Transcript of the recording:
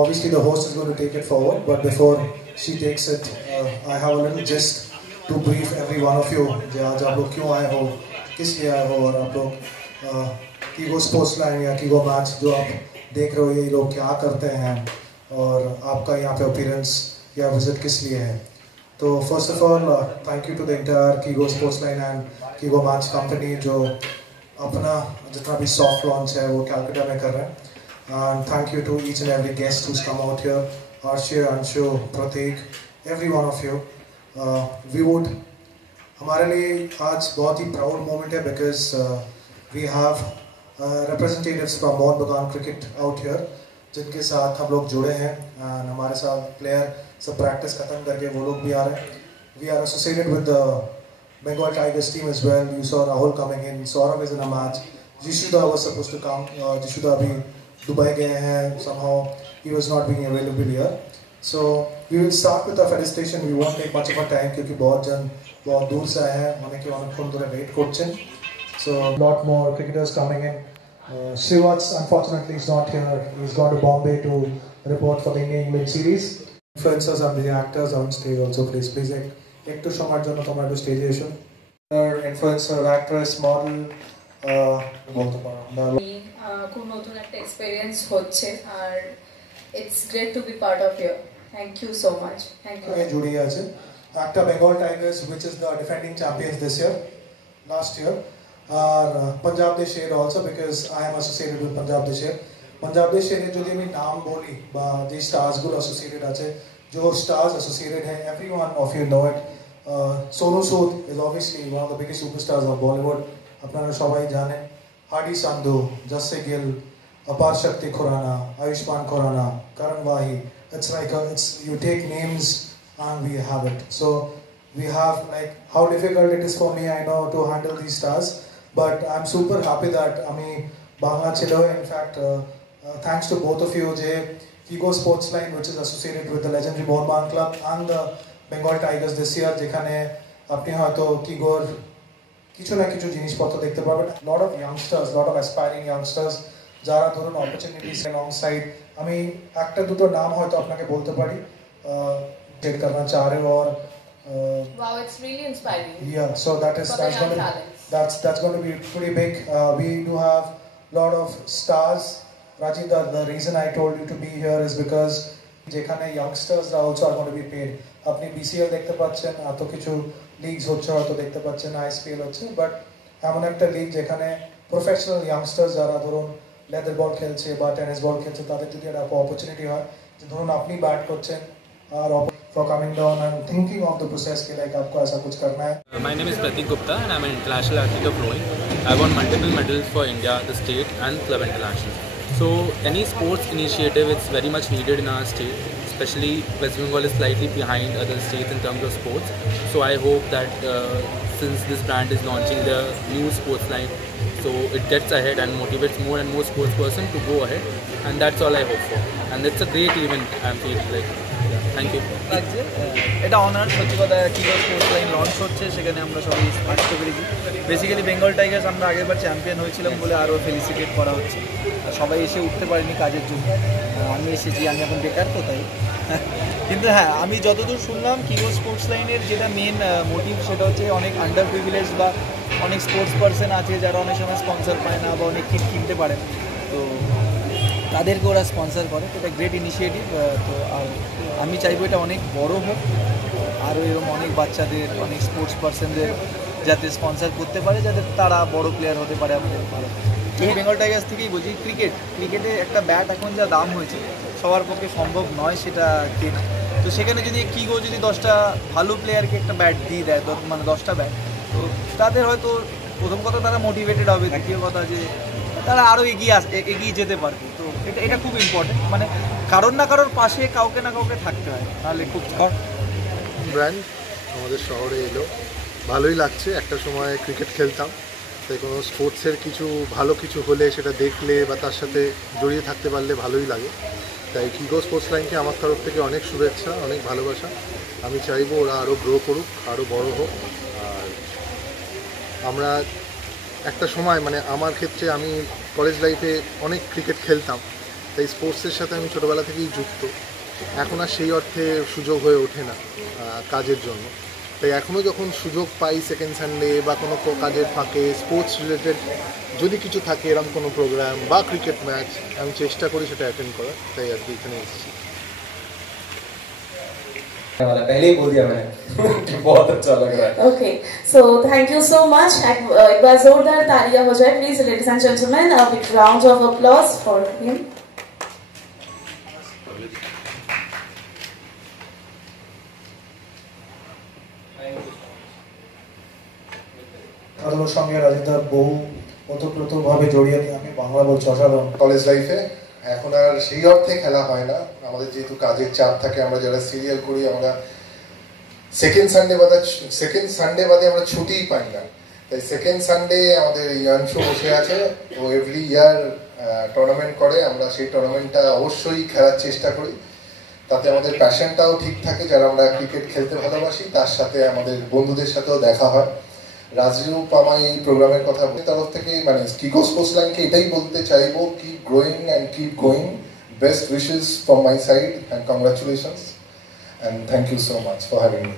obviously the host is going to take it forward, but before she takes it, I have a little gist to brief every one of you कि आज आप लोग क्यों आए हो, किस लिए आए हो, और आप लोग कीगो स्पोर्ट्स लाइन या कीगो मैच जो आप देख रहे हो ये लोग क्या करते हैं और आपका यहाँ पे अपीयरेंस या विजिट किस लिए है. तो first of all thank you to the entire Keego sports line and Keego match company जो अपना जितना भी सॉफ्ट लॉन्च है वो कैलकाटा में कर रहे हैं. And thank you to each and every guest who's come out here, Arshi, Anshu, Prateek, every one of you. We would हमारे लिए आज बहुत ही प्राउड मोमेंट है because we have representatives from Mohun Bagan Cricket out here जिनके साथ हम लोग जुड़े हैं and हमारे साथ प्लेयर सब प्रैक्टिस खत्म करके वो लोग भी आ रहे हैं. We are associated with the Bengal Tigers team as well. You saw Rahul coming in, Saurabh is in a match, Jishuda was supposed to come, Jishuda अभी दुबई गए हैं, somehow he was not being available here. So we will start with the felicitation. We won't take much of a time क्योंकि बहुत जन बहुत दूर से आए हैं, उन्हें कि उन्हें खुद थोड़ा वेट करते हैं. So a lot more cricketers coming in. Srivaths unfortunately is not here. He's gone to Bombay to report for the England series. Influencers and the actors on stage also. Please একটু সময়ের জন্য তোমরা একটু স্টেজে এসো. Influencer, actress, model বলতে পারো. খুব নতুন একটা এক্সপেরিয়েন্স হচ্ছে আর it's great to be part of here. Thank you so much. Thank you. জুড়ে আছে একটা Bengal Tigers which is the defending champions this year, last year. Punjab Desher also because I am associated with Punjab Desher. Punjab Desher যদি আমি নাম বলি বা যে stars গুলো associated আছে, जो stars associated हैं, everyone of you know it. Sonu Sood is obviously one of the biggest superstars of Bollywood. আপনারা সবাই জানেন. Hadi Sandhu, Jasse Gill, Apar Shakti Khurana, Ayushman Khurana, Karan Wahi. It's like it's you take names and we have it. So we have like how difficult it is for me, I know, to handle these stars. But I'm super happy that আমি বাংলা ছিল. In fact, thanks to both of you, যে Kigo Sports Line, which is associated with the legendary Mohun Bagan Club and the Bengal Tigers this year, যেখানে আপনি হয়তো কিগোর কিছু না কিছু জিনিসপত্র দেখতে পাবেন. lot of youngsters, lot of aspiring youngsters যারা ধরুন opportunities alongside. আমি একটা দুটো নাম হয়তো আপনাকে বলতে পারি চেক করনা চাহ रहे हो और wow, it's really inspiring. Yeah, so that's going to be pretty big. We do have a lot of stars. Rajiv, the reason I told you to be here is because যেখানে youngsters also are going to be paid. আপনি BCL দেখতে পাচ্ছেন, এত কিছু leagues হচ্ছে হয়তো দেখতে পাচ্ছেন, ISPL হচ্ছে, বাট এমন একটা লিগ যেখানে প্রফেশনাল youngsters যারা ধরুন লেদার বল খেলছে বা টেনিস বল খেলছে তাদের যদি একটা অপরচুনিটি হয় যে ধরুন আপনি ব্যাট করছেন আর for coming down and thinking of the process के like आपको ऐसा कुछ करना है. My name is Pratik Gupta and I'm an international athlete of rowing. I won multiple medals for India, the state and club international. So any sports initiative is very much needed in our state, especially West Bengal is slightly behind other states in terms of sports. So I hope that since this brand is launching the new sports line, so it gets ahead and motivates more and more sports person to go ahead, and that's all I hope for. And it's a great event, I'm feeling like. Thank you. লাগছে এটা honour, সত্যি কথা. কিগো sports line launch হচ্ছে, সেখানে আমরা সবাই আসতে পেরেছি. বেসিক্যালি বেঙ্গল টাইগার্স আমরা আগেরবার চ্যাম্পিয়ন হয়েছিলাম বলে আরও ফেলিসিটেট করা হচ্ছে. সবাই এসে উঠতে পারেনি কাজের জন্য, আমি এসেছি, আমি এখন বেকার তো তাই. কিন্তু হ্যাঁ, আমি যতদূর শুনলাম কিগো স্পোর্টস লাইনের যেটা মেন মোটিভ সেটা হচ্ছে অনেক আন্ডার প্রিভিলেজ বা অনেক স্পোর্টস পার্সন আছে যারা অনেক সময় স্পন্সর পায় না বা অনেক কিট কিনতে পারে না, তো তাদেরকে ওরা স্পন্সর করে. এটা গ্রেট ইনিশিয়েটিভ. তো আর আমি চাইবো এটা অনেক বড় হোক, আরও এরকম অনেক বাচ্চাদের, অনেক স্পোর্টস পার্সনদের যাতে স্পন্সর করতে পারে, যাতে তারা বড় প্লেয়ার হতে পারে আমাদের ভারত. এই বেঙ্গল টাইগার্স থেকেই বলছি, ক্রিকেটে একটা ব্যাট এখন যা দাম হয়েছে সবার পক্ষে সম্ভব নয় সেটা কেনা. তো সেখানে যদি কিগো যদি 10টা ভালো প্লেয়ারকে একটা ব্যাট দিয়ে দেয়, মানে 10টা ব্যাট, তো তাদের হয়তো প্রথম কথা তারা মোটিভেটেড হবে, দ্বিতীয় কথা যে তারা আরও এগিয়ে যেতে পারবে. তো এটা খুব ইম্পর্টেন্ট, মানে কারোর না কারোর পাশে কাউকে না কাউকে থাকতে হয়, তাহলে খুব ব্র্যান্ড আমাদের শহরে এলো, ভালোই লাগছে. একটা সময় ক্রিকেট খেলতাম, তাই কোনো স্পোর্টসের কিছু ভালো কিছু হলে সেটা দেখলে বা তার সাথে জড়িয়ে থাকতে পারলে ভালোই লাগে. তাই কিগো স্পোর্টস লাইনকে আমার তরফ থেকে অনেক শুভেচ্ছা, অনেক ভালোবাসা. আমি চাইবো ওরা আরও গ্রো করুক, আরও বড় হোক. আর আমরা একটা সময়, মানে আমার ক্ষেত্রে আমি কলেজ লাইফে অনেক ক্রিকেট খেলতাম, তাই স্পোর্টসের সাথে আমি ছোটোবেলা থেকেই যুক্ত। এখন আর সেই অর্থে সুযোগ হয়ে ওঠে না কাজের জন্য, তাই এখনও যখন সুযোগ পাই সেকেন্ড সানডে বা কোনো কাজের ফাঁকে স্পোর্টস রিলেটেড যদি কিছু থাকে এরকম কোনো প্রোগ্রাম বা ক্রিকেট ম্যাচ, আমি চেষ্টা করি সেটা অ্যাটেন্ড করার, তাই আর কি এখানে এসেছি। पहले ही बोल दिया मैंने बहुत अच्छा लग रहा है। Okay, so thank you so much. एक बार जोरदार तालियां हो जाए please, ladies and gentlemen. A big round of applause for him. খেলাধুলার সঙ্গে রাজেন্দ্র বহু ওতপ্রোতভাবে জড়িয়ে নিয়ে আমি বাংলা বলছি অসাধারণ। কলেজ লাইফে এখন আর সেই অর্থে খেলা হয় না, আমাদের যেহেতু কাজের চাপ থাকে, আমরা যারা সিরিয়াল করি আমরা সেকেন্ড সানডে বাদে আমরা ছুটিই পাই না, তাই সেকেন্ড সানডে আমাদের ইয়াংশো বসে আছে, ও এভরি ইয়ার টুর্নামেন্ট করে, আমরা সেই টুর্নামেন্টটা অবশ্যই খেলার চেষ্টা করি, তাতে আমাদের প্যাশনটাও ঠিক থাকে, যারা আমরা ক্রিকেট খেলতে ভালোবাসি তার সাথে আমাদের বন্ধুদের সাথেও দেখা হয়। রাজরূপ আমায় এই প্রোগ্রামের কথা তরফ থেকে মানে কিকো স্পোর্টস লাইনকে এটাই বলতে চাইবো, keep growing and keep going, best wishes from my side and congratulations and thank you so much for having me.